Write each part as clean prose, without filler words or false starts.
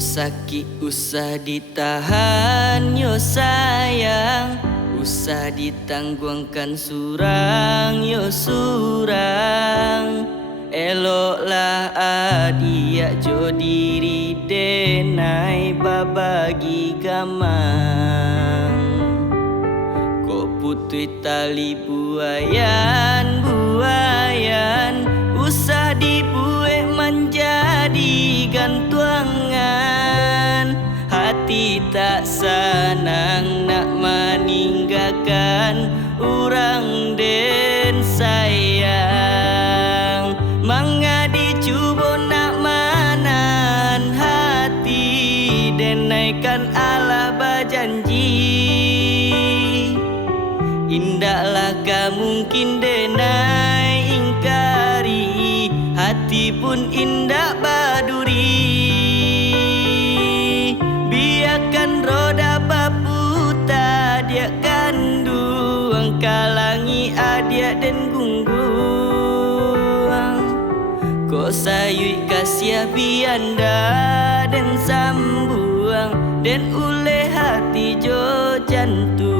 sakit usah ditahan yo sayang, usah ditangguhkan surang yo surang. Eloklah adia jo diri denai babagi gamang. Kok putui tali buayan buayan, usah dibuat menjadi gantuangan. Hati tak senang nak meninggalkan orang den sayang. Mangadi cuba nak menahan hati, denaikan Allah berjanji. Indahlah kau mungkin denai ingkari, hati pun indah baduri. Biarkan roda berputar, dia kanduang kalangi adia dan gunggung. Kau sayui kasih bianda dan sambuang, dan ule hati jo jantung.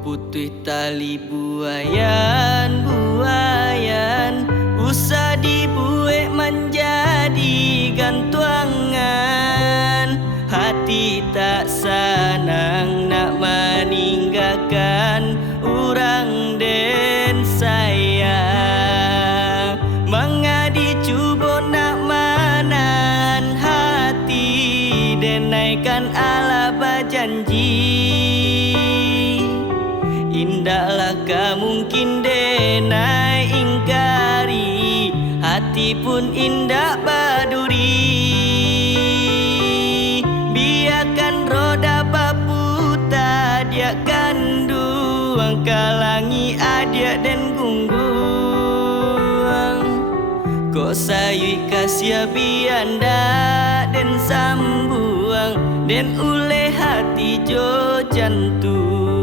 Putih tali buayan buayan, usah dibuat menjadi gantuangan. Hati tak senang nak meninggalkan orang den sayang. Mengadi cuba nak menahan hati, denaikan Allah berjanji. Indahlah kau mungkin denai ingkari, hati pun indah baduri. Biarkan roda berputar, dia kanduang kalangi adia dan gunggung. Kau sayui kasih bianda dan sambuang, dan ule hati jo jantung.